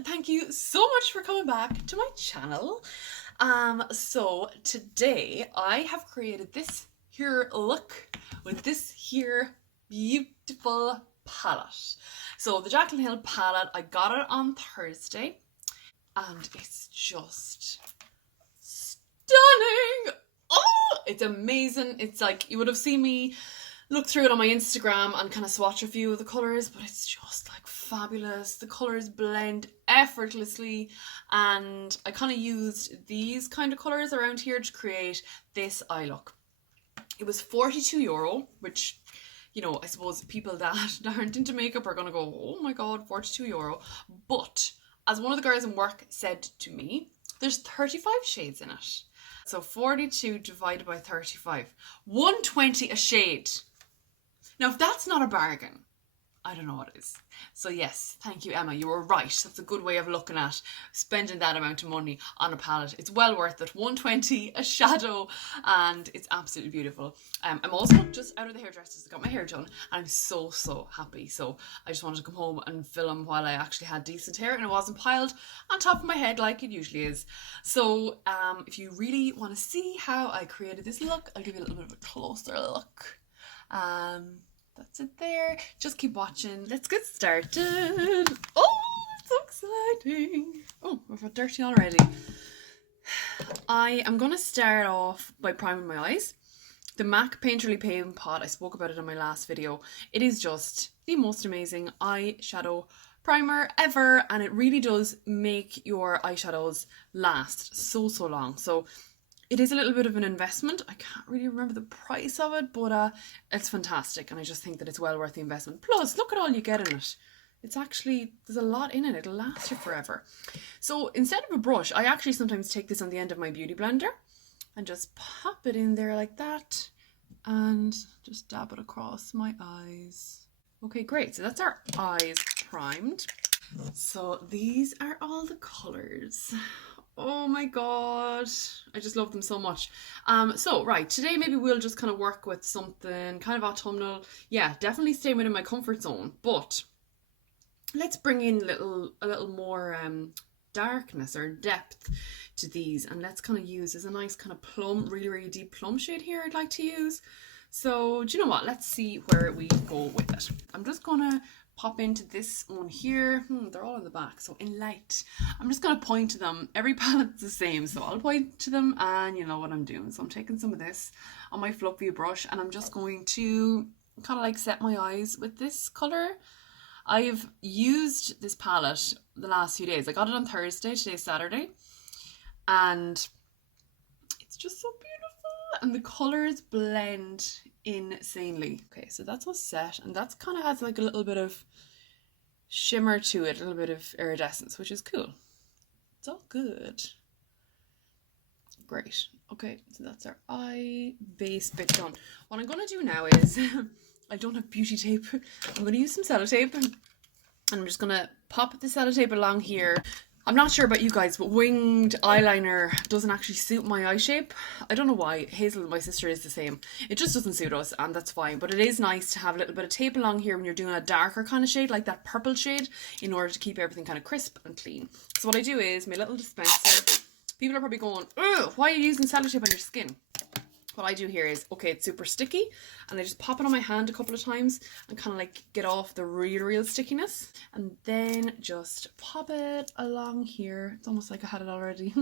and thank you so much for coming back to my channel. So today I have created this here look with this here beautiful palette. So the Jaclyn Hill palette, I got it on Thursday and it's just stunning. Oh, it's amazing. It's like you would have seen me look through it on my Instagram and kind of swatch a few of the colours, but it's just like fabulous. The colours blend effortlessly, and I kind of used these kind of colours around here to create this eye look. It was €42, which, you know, I suppose people that aren't into makeup are gonna go, oh my god, €42. But as one of the girls in work said to me, there's 35 shades in it. So 42 divided by 35, 120 a shade. Now, if that's not a bargain, I don't know what is. So yes, thank you, Emma. You were right. That's a good way of looking at spending that amount of money on a palette. It's well worth it. 120 a shadow, and it's absolutely beautiful. I'm also just out of the hairdressers. I got my hair done, and I'm so happy. So I just wanted to come home and film while I actually had decent hair and it wasn't piled on top of my head like it usually is. So if you really want to see how I created this look, I'll give you a little bit of a closer look. That's it there. Just keep watching. Let's get started. Oh, it's so exciting. Oh, I've got dirty already. I am going to start off by priming my eyes. The MAC Painterly Paint Pot, I spoke about it in my last video. It is just the most amazing eyeshadow primer ever, and it really does make your eyeshadows last so long. So it is a little bit of an investment. I can't really remember the price of it, but it's fantastic, and I just think that it's well worth the investment. Plus, look at all you get in it. It's actually, there's a lot in it. It'll last you forever. So instead of a brush, I actually sometimes take this on the end of my beauty blender and just pop it in there like that and just dab it across my eyes. Okay, great. So that's our eyes primed. So these are all the colors. Oh my god, I just love them so much. So right, today maybe we'll just kind of work with something kind of autumnal. Yeah, definitely stay within my comfort zone, but let's bring in a little more darkness or depth to these, and let's kind of use as a nice kind of plum, really deep plum shade here I'd like to use. So do you know what, let's see where we go with it. I'm just gonna pop into this one here. They're all in the back, so in light. I'm just going to point to them. Every palette's the same, so I'll point to them and you know what I'm doing. So I'm taking some of this on my fluffy brush and I'm just going to kind of like set my eyes with this colour. I've used this palette the last few days. I got it on Thursday, today's Saturday, and it's just so beautiful and the colours blend insanely. Okay, so that's all set, and that's kind of has like a little bit of shimmer to it, a little bit of iridescence, which is cool. It's all good. Great. Okay, so that's our eye base bit done. What I'm going to do now is I don't have beauty tape. I'm going to use some sellotape, and I'm just going to pop the sellotape along here. I'm not sure about you guys, but winged eyeliner doesn't actually suit my eye shape. I don't know why. Hazel, my sister, is the same. It just doesn't suit us, and that's fine. But it is nice to have a little bit of tape along here when you're doing a darker kind of shade, like that purple shade, in order to keep everything kind of crisp and clean. So what I do is, my little dispenser, people are probably going, ugh, why are you using sellotape on your skin? What I do here is, okay, it's super sticky, and I just pop it on my hand a couple of times and kind of like get off the real stickiness, and then just pop it along here. It's almost like I had it already.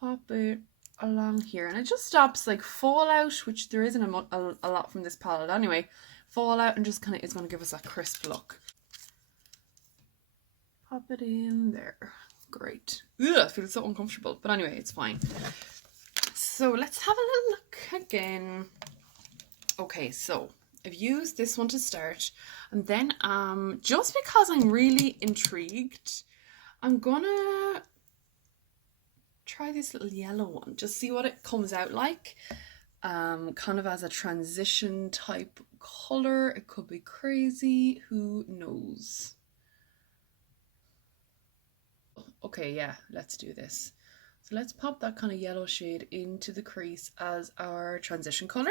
Pop it along here, and it just stops like fallout, which there isn't a lot from this palette anyway. Fallout, and just kind of, it's going to give us a crisp look. Pop it in there. Great. Ugh, I feel so uncomfortable, but anyway, it's fine. So let's have a little look again. Okay, so I've used this one to start, and then just because I'm really intrigued, I'm gonna try this little yellow one, just see what it comes out like. Kind of as a transition type color. It could be crazy, who knows. Okay, yeah, let's do this. So let's pop that kind of yellow shade into the crease as our transition color.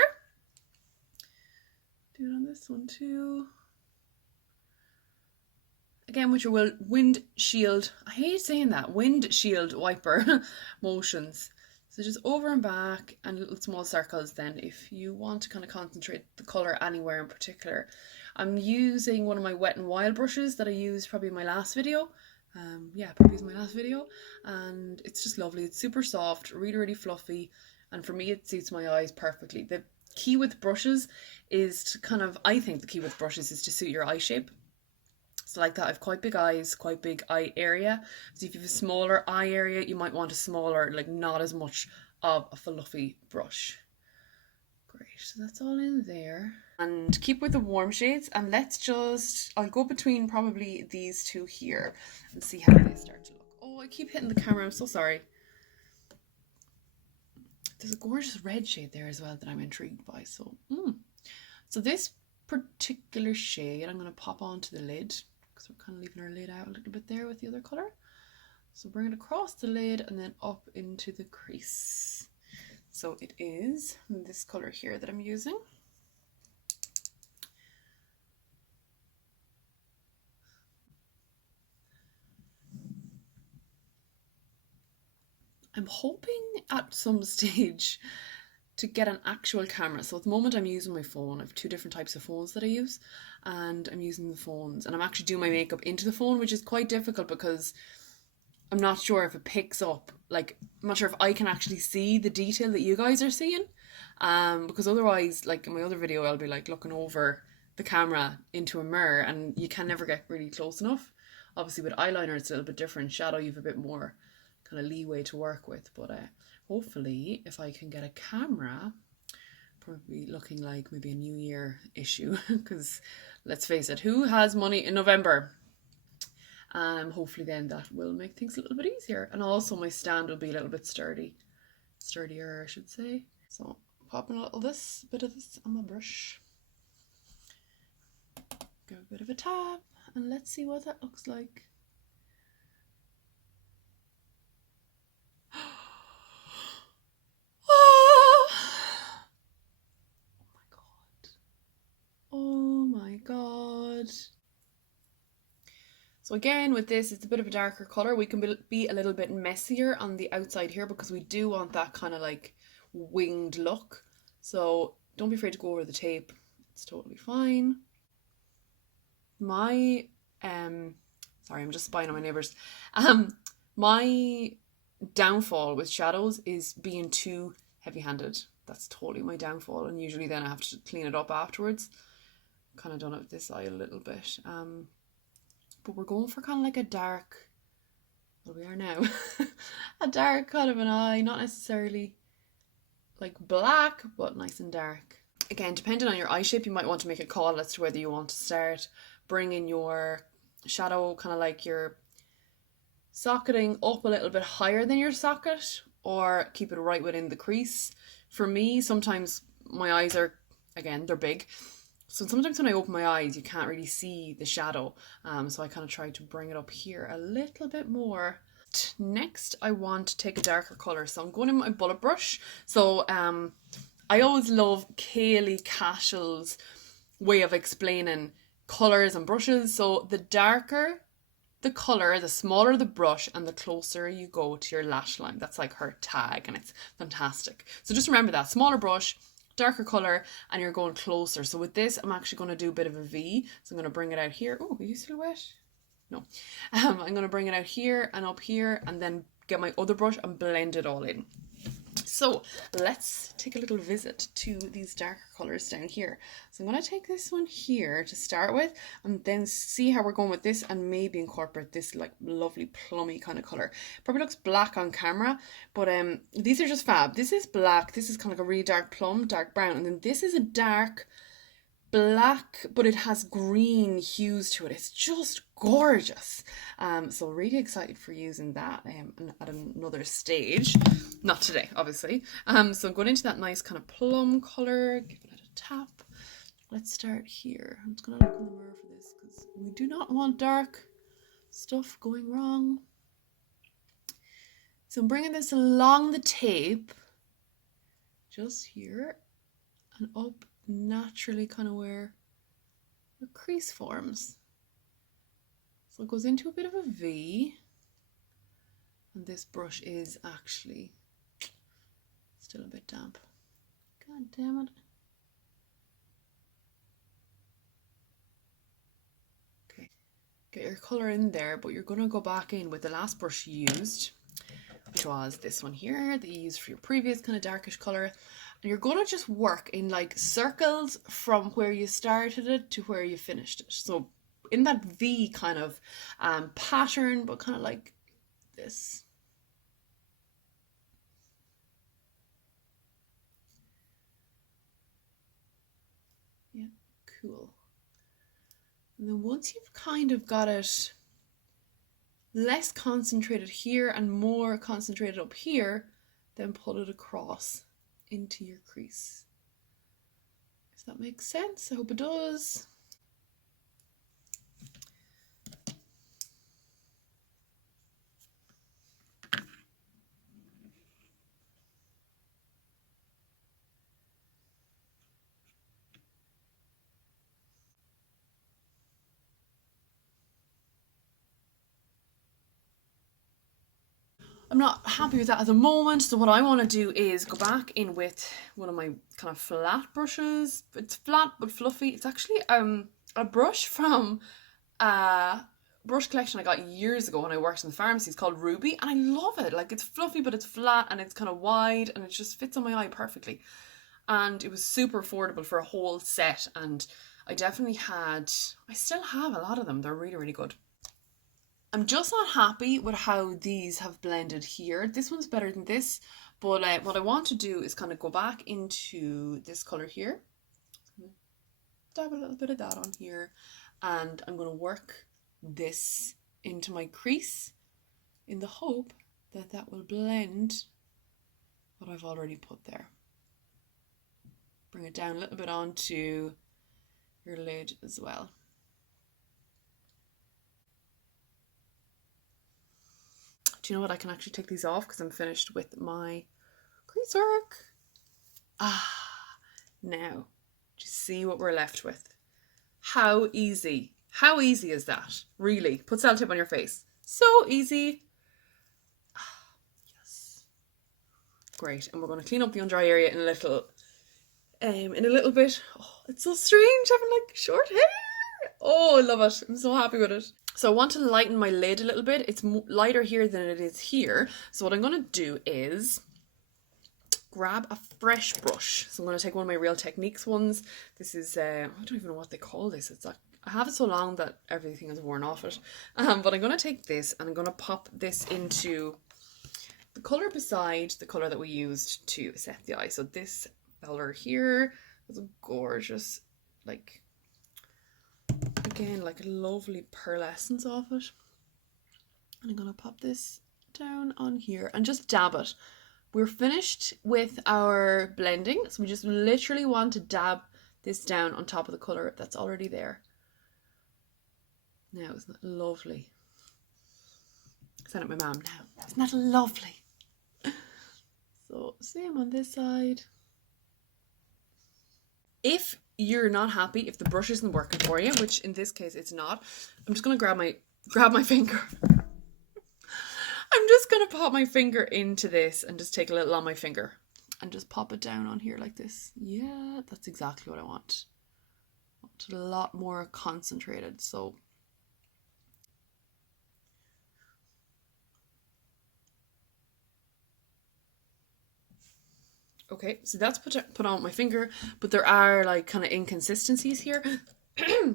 Do it on this one too. again with your windshield, I hate saying that, windshield wiper motions. So just over and back and little small circles then if you want to kind of concentrate the colour anywhere in particular. I'm using one of my Wet n Wild brushes that I used probably in my last video. And it's just lovely. It's super soft, really, really fluffy, and for me it suits my eyes perfectly. The key with brushes is to kind of, I think the key with brushes is to suit your eye shape. So like that, I have quite big eyes, quite big eye area. So if you have a smaller eye area, you might want a smaller, like not as much of a fluffy brush. Great, so that's all in there. And keep with the warm shades, and I'll go between probably these two here and see how they start to look. Oh, I keep hitting the camera, I'm so sorry. There's a gorgeous red shade there as well that I'm intrigued by. So this particular shade I'm going to pop onto the lid because we're kind of leaving our lid out a little bit there with the other colour. So bring it across the lid and then up into the crease. So it is this colour here that I'm using. I'm hoping at some stage to get an actual camera. So at the moment I'm using my phone. I have two different types of phones that I use, and I'm using the phones, and I'm actually doing my makeup into the phone, which is quite difficult because I'm not sure if it picks up, like I'm not sure if I can actually see the detail that you guys are seeing, because otherwise, like in my other video, I'll be like looking over the camera into a mirror and you can never get really close enough. Obviously with eyeliner it's a little bit different. Shadow you've a bit more kind of leeway to work with, but hopefully if I can get a camera, probably looking like maybe a New Year issue, because let's face it, who has money in November? Hopefully then that will make things a little bit easier, and also my stand will be a little bit sturdier I should say. So popping a bit of this on my brush, give a bit of a tap, and let's see what that looks like. Oh my god. So again with this, it's a bit of a darker colour. We can be a little bit messier on the outside here because we do want that kind of like winged look. So don't be afraid to go over the tape. It's totally fine. Sorry, I'm just spying on my neighbours. My downfall with shadows is being too heavy-handed. That's totally my downfall, and usually then I have to clean it up afterwards. Kind of done it with this eye a little bit, but we're going for kind of like a dark, well, we are now, a dark kind of an eye, not necessarily like black, but nice and dark. Again, depending on your eye shape, you might want to make a call as to whether you want to start bringing your shadow kind of like your socketing up a little bit higher than your socket, or keep it right within the crease. For me, sometimes my eyes are, again, they're big, so sometimes when I open my eyes you can't really see the shadow, so I kind of try to bring it up here a little bit more. Next I want to take a darker colour, so I'm going in my bullet brush. So I always love Kaylee Cashell's way of explaining colours and brushes. So the darker the colour, the smaller the brush, and the closer you go to your lash line. That's like her tag, and it's fantastic. So just remember that, smaller brush, darker colour, and you're going closer. So with this, I'm actually going to do a bit of a V. So I'm going to bring it out here. Oh, are you still wet? No. I'm going to bring it out here and up here, and then get my other brush and blend it all in. So let's take a little visit to these darker colours down here. So I'm going to take this one here to start with, and then see how we're going with this, and maybe incorporate this like lovely plummy kind of colour. Probably looks black on camera, but these are just fab. This is black, this is kind of like a really dark plum, dark brown, and then this is a dark black, but it has green hues to it. It's just gorgeous. So really excited for using that at another stage. Not today, obviously. So I'm going into that nice kind of plum colour, give it a tap. Let's start here. I'm just going to look in the mirror for this because we do not want dark stuff going wrong. So I'm bringing this along the tape, just here, and up naturally kind of where the crease forms. So it goes into a bit of a V. And this brush is actually still a bit damp. God damn it. Okay, get your colour in there, but you're going to go back in with the last brush you used, which was this one here that you used for your previous kind of darkish colour. And you're going to just work in like circles from where you started it to where you finished it. So in that V kind of pattern, but kind of like this. Yeah, cool. And then once you've kind of got it less concentrated here and more concentrated up here, then pull it across into your crease. Does that make sense? I hope it does. I'm not happy with that at the moment, so what I want to do is go back in with one of my kind of flat brushes. It's flat but fluffy. It's actually a brush from a brush collection I got years ago when I worked in the pharmacy. It's called Ruby, and I love it. Like, it's fluffy but it's flat and it's kind of wide and it just fits on my eye perfectly. And it was super affordable for a whole set, and I still have a lot of them. They're really, really good. I'm just not happy with how these have blended here. This one's better than this, but what I want to do is kind of go back into this colour here. Dab a little bit of that on here, and I'm going to work this into my crease in the hope that that will blend what I've already put there. Bring it down a little bit onto your lid as well. Do you know what? I can actually take these off because I'm finished with my crease work. Now, do you see what we're left with? How easy. How easy is that? Really? Put sellotape on your face. So easy. Yes. Great. And we're going to clean up the under eye area in a little bit. Oh, it's so strange having like short hair. Oh, I love it. I'm so happy with it. So I want to lighten my lid a little bit. It's lighter here than it is here. So what I'm going to do is grab a fresh brush. So I'm going to take one of my Real Techniques ones. This is, I don't even know what they call this. It's like, I have it so long that everything is worn off it. But I'm going to take this and I'm going to pop this into the colour beside the colour that we used to set the eye. So this colour here is a gorgeous, like, again, like a lovely pearlescence of it. And I'm going to pop this down on here and just dab it. We're finished with our blending, so we just literally want to dab this down on top of the colour that's already there. Now, isn't that lovely? Send it to my mum now. Isn't that lovely? So, same on this side. If you're not happy, if the brush isn't working for you, which in this case it's not, I'm just going to grab my finger. I'm just going to pop my finger into this and just take a little on my finger and just pop it down on here like this. Yeah, that's exactly what I want. I want it a lot more concentrated. So okay, so that's put on my finger, but there are like kind of inconsistencies here.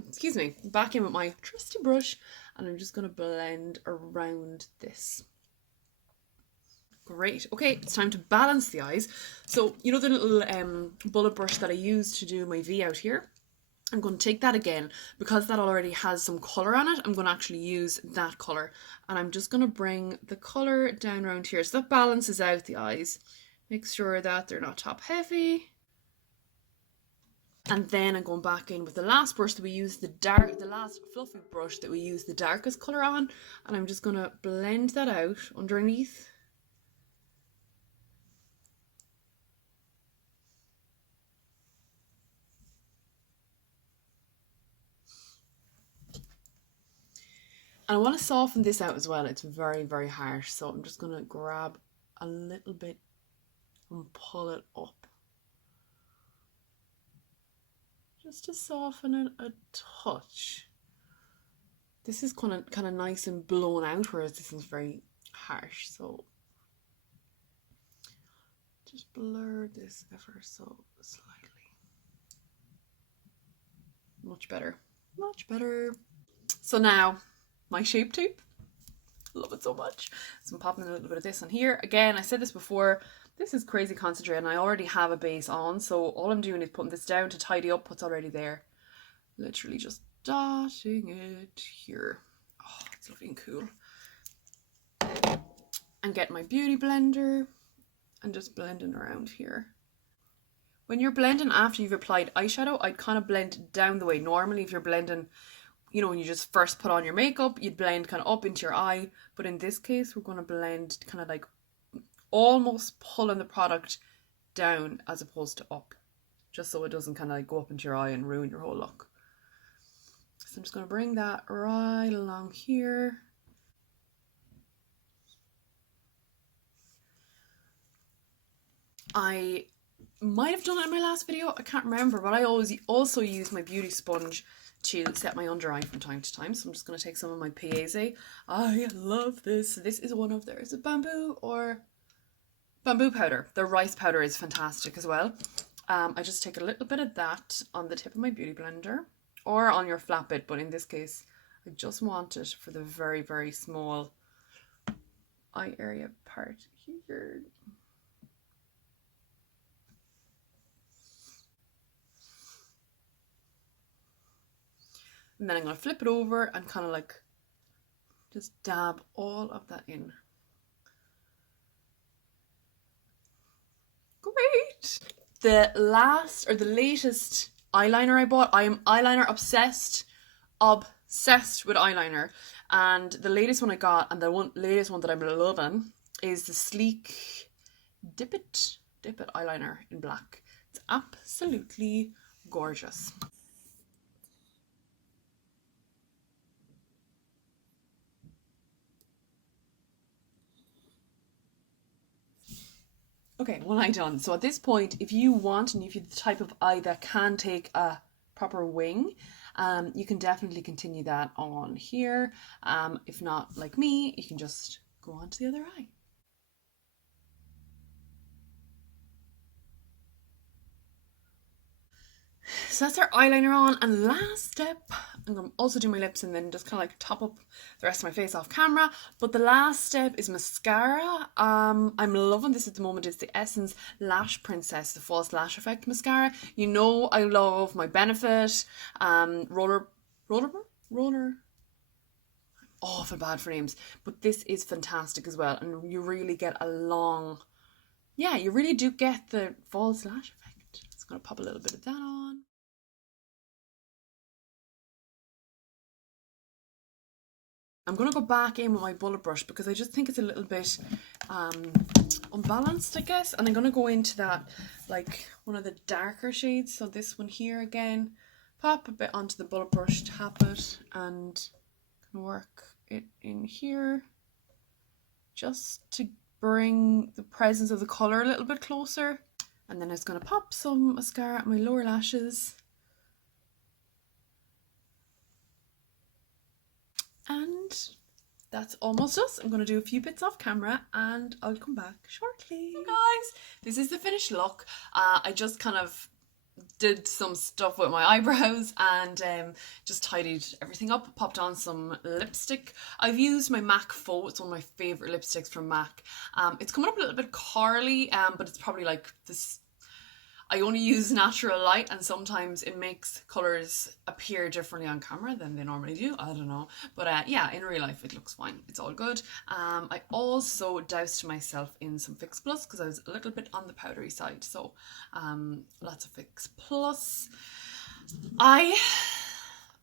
Excuse me. Back in with my trusty brush, and I'm just going to blend around this. Great. Okay, it's time to balance the eyes. So, you know the little bullet brush that I used to do my V out here? I'm going to take that again. Because that already has some colour on it, I'm going to actually use that colour. And I'm just going to bring the colour down around here. So that balances out the eyes. Make sure that they're not top heavy. And then I'm going back in with the last brush that we used, the last fluffy brush that we used the darkest colour on. And I'm just going to blend that out underneath. And I want to soften this out as well. It's very, very harsh. So I'm just going to grab a little bit and pull it up. Just to soften it a touch. This is kind of nice and blown out, whereas this is very harsh. So just blur this ever so slightly. Much better. Much better. So now, my Shape Tape. Love it so much. So I'm popping a little bit of this on here. Again, I said this before, this is crazy concentrate and I already have a base on, so all I'm doing is putting this down to tidy up what's already there. Literally just dotting it here. Oh, it's lovely and cool. And get my beauty blender and just blending around here. When you're blending after you've applied eyeshadow, I'd kind of blend down the way. Normally if you're blending, you know, when you just first put on your makeup, you'd blend kind of up into your eye. But in this case, we're going to blend kind of like almost pulling the product down as opposed to up. Just so it doesn't kind of like go up into your eye and ruin your whole look. So I'm just going to bring that right along here. I might have done it in my last video, I can't remember, but I always also use my beauty sponge to set my under eye from time to time. So I'm just going to take some of my Paese. I love this. This is one of theirs. Is it bamboo or bamboo powder? The rice powder is fantastic as well. I just take a little bit of that on the tip of my beauty blender or on your flat bit, but in this case I just want it for the very, very small eye area part here. And then I'm going to flip it over and kind of like just dab all of that in. Great! The last or the latest eyeliner I bought, I am eyeliner obsessed. Obsessed with eyeliner. And the latest one I got, and the latest one that I'm loving, is the Sleek Dip It eyeliner in black. It's absolutely gorgeous. Okay, one eye done. So at this point, if you want, and if you're the type of eye that can take a proper wing, you can definitely continue that on here. If not, like me, you can just go on to the other eye. So that's our eyeliner on, and last step, I'm going to also do my lips and then just kind of like top up the rest of my face off camera. But the last step is mascara. I'm loving this at the moment. It's the Essence Lash Princess, the False Lash Effect mascara. You know I love my Benefit, roller. Awful bad for names, but this is fantastic as well, and you really get a long, yeah, you really do get the false lash effect. Just gonna pop a little bit of that on. I'm gonna go back in with my bullet brush because I just think it's a little bit unbalanced, I guess, and I'm gonna go into that, like one of the darker shades. So this one here again, pop a bit onto the bullet brush, tap it, and work it in here just to bring the presence of the color a little bit closer. And then I'm just going to pop some mascara at my lower lashes. And that's almost us. I'm going to do a few bits off camera and I'll come back shortly. So guys, this is the finished look. I just kind of did some stuff with my eyebrows and just tidied everything up, popped on some lipstick. I've used my MAC Faux. It's one of my favourite lipsticks from MAC. It's coming up a little bit curly, but it's probably like this. I only use natural light and sometimes it makes colours appear differently on camera than they normally do. I don't know. But yeah, in real life it looks fine. It's all good. I also doused myself in some Fix Plus because I was a little bit on the powdery side. So lots of Fix Plus. I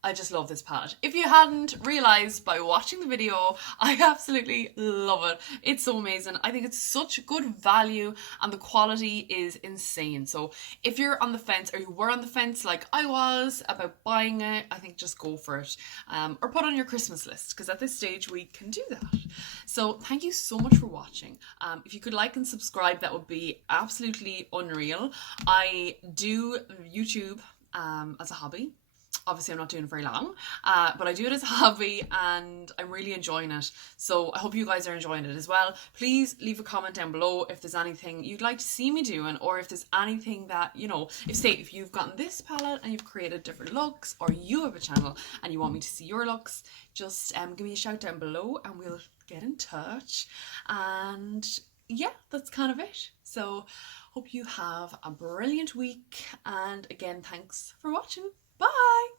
I just love this palette. If you hadn't realised by watching the video, I absolutely love it. It's so amazing. I think it's such good value and the quality is insane. So if you're on the fence, or you were on the fence like I was about buying it, I think just go for it. Or put it on your Christmas list, because at this stage we can do that. So thank you so much for watching. If you could like and subscribe, that would be absolutely unreal. I do YouTube as a hobby. Obviously I'm not doing it very long, but I do it as a hobby and I'm really enjoying it. So I hope you guys are enjoying it as well. Please leave a comment down below if there's anything you'd like to see me doing, or if there's anything that, you know, if you've gotten this palette and you've created different looks, or you have a channel and you want me to see your looks, just give me a shout down below and we'll get in touch. And yeah, that's kind of it. So hope you have a brilliant week, and again, thanks for watching. Bye!